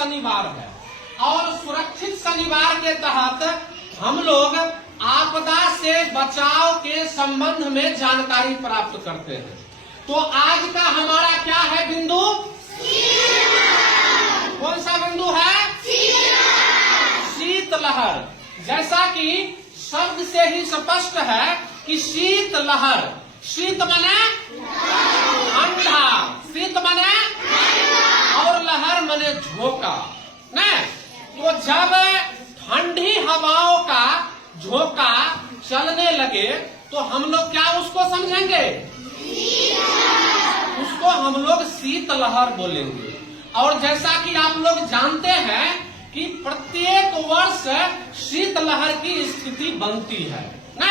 शनिवार है और सुरक्षित शनिवार के तहत हम लोग आपदा से बचाव के संबंध में जानकारी प्राप्त करते हैं। तो आज का हमारा क्या है बिंदु? कौन सा बिंदु है? शीतलहर। जैसा कि शब्द से ही स्पष्ट है कि शीतलहर, शीत मने ठंडा, शीत मने और लहर मने झोंका न। तो जब ठंडी हवाओं का झोंका चलने लगे तो हम लोग क्या उसको समझेंगे? उसको हम लोग शीतलहर बोलेंगे। और जैसा कि आप लोग जानते हैं कि प्रत्येक वर्ष शीतलहर की स्थिति बनती है न।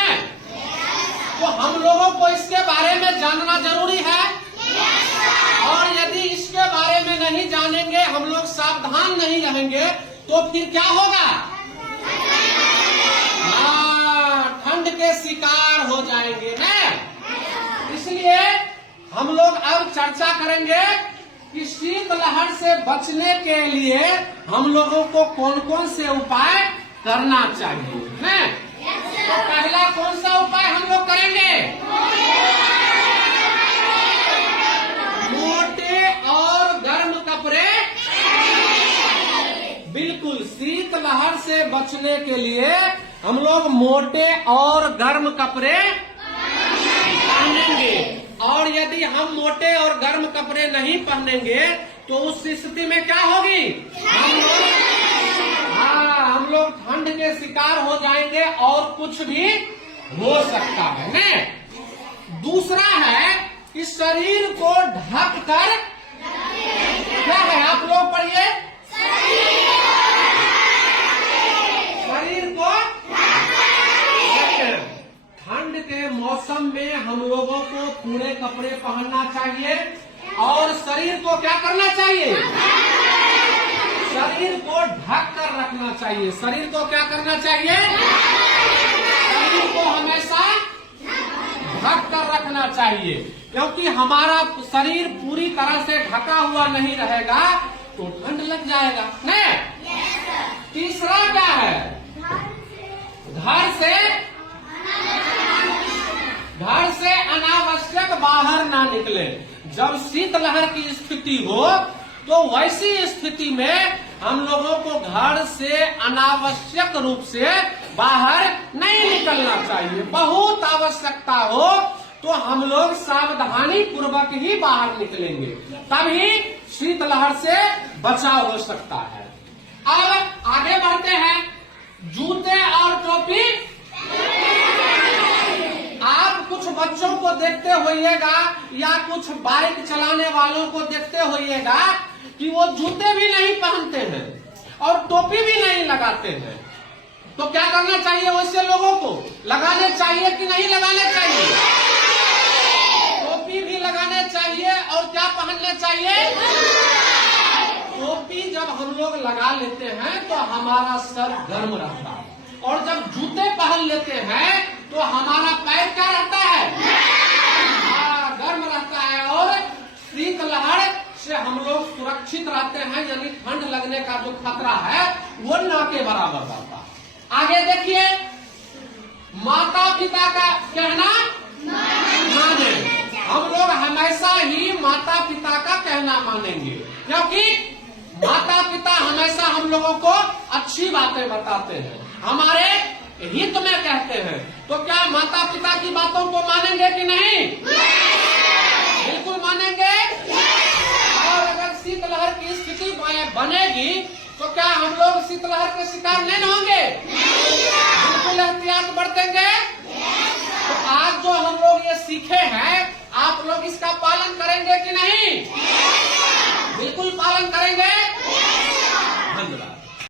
तो हम लोगों को इसके बारे में जानना जरूरी है। और यदि इसके बारे में नहीं जानेंगे, हम लोग सावधान नहीं रहेंगे तो फिर क्या होगा? ठंड के शिकार हो जाएंगे न। इसलिए हम लोग अब चर्चा करेंगे कि शीतलहर से बचने के लिए हम लोगों को कौन कौन से उपाय करना चाहिए न। तो पहला कौन सा उपाय हम लोग करेंगे? मोटे और गर्म कपड़े। बिल्कुल, शीतलहर से बचने के लिए हम लोग मोटे और गर्म कपड़े पहनेंगे। और यदि हम मोटे और गर्म कपड़े नहीं पहनेंगे तो उस स्थिति में क्या होगी? हम लोग ठंड के शिकार हो जाएंगे और कुछ भी हो सकता है न। दूसरा है कि शरीर को ढक कर, क्या है आप लोग पढ़िए, शरीर को ठंड के मौसम में हम लोगों को पूरे कपड़े पहनना चाहिए और शरीर को क्या करना चाहिए? शरीर को ढक कर रखना चाहिए। शरीर को क्या करना चाहिए? शरीर को हमेशा ढक कर रखना चाहिए, क्योंकि हमारा शरीर पूरी तरह से ढका हुआ नहीं रहेगा तो ठंड लग जाएगा न। तीसरा क्या है? घर से अनावश्यक बाहर ना निकले। जब शीतलहर की स्थिति हो तो वैसी स्थिति में हम लोगों को घर से अनावश्यक रूप से बाहर नहीं निकलना चाहिए। बहुत आवश्यकता हो तो हम लोग सावधानी पूर्वक ही बाहर निकलेंगे, तभी शीतलहर से बचाव हो सकता है। अब आगे बढ़ते हैं। जूते और टोपी। आप कुछ बच्चों को देखते होइएगा या कुछ बाइक चलाने वालों को देखते होइएगा कि वो जूते भी नहीं पहनते हैं और टोपी भी नहीं लगाते हैं। तो क्या करना चाहिए? वैसे लोगों को लगाने चाहिए कि नहीं लगाने चाहिए? टोपी भी लगाने चाहिए और क्या पहनने चाहिए? टोपी जब हम लोग लगा लेते हैं तो हमारा सर गर्म रहता है, और जब जूते पहन लेते हैं तो हमारा पैर क्या रहता है? गर्म रहता है और शीतलहर से हम लोग सुरक्षित रहते हैं। यानी ठंड लगने का जो खतरा है वो न के बराबर रहता है। आगे देखिए, माता पिता का कहना माने। हम लोग हमेशा ही माता पिता का कहना मानेंगे, क्योंकि माता पिता हमेशा हम लोगों को अच्छी बातें बताते हैं, हमारे हित में कहते हैं। तो क्या माता पिता की बातों को मानेंगे कि नहीं? बिल्कुल मानेंगे। और अगर शीतलहर की स्थिति बनेगी तो क्या हम लोग शीतलहर के शिकार नहीं होंगे? बिल्कुल एहतियात बरतेंगे। तो आज जो हम लोग ये सीखे हैं, आप लोग इसका पालन करेंगे कि नहीं? बिल्कुल पालन करेंगे।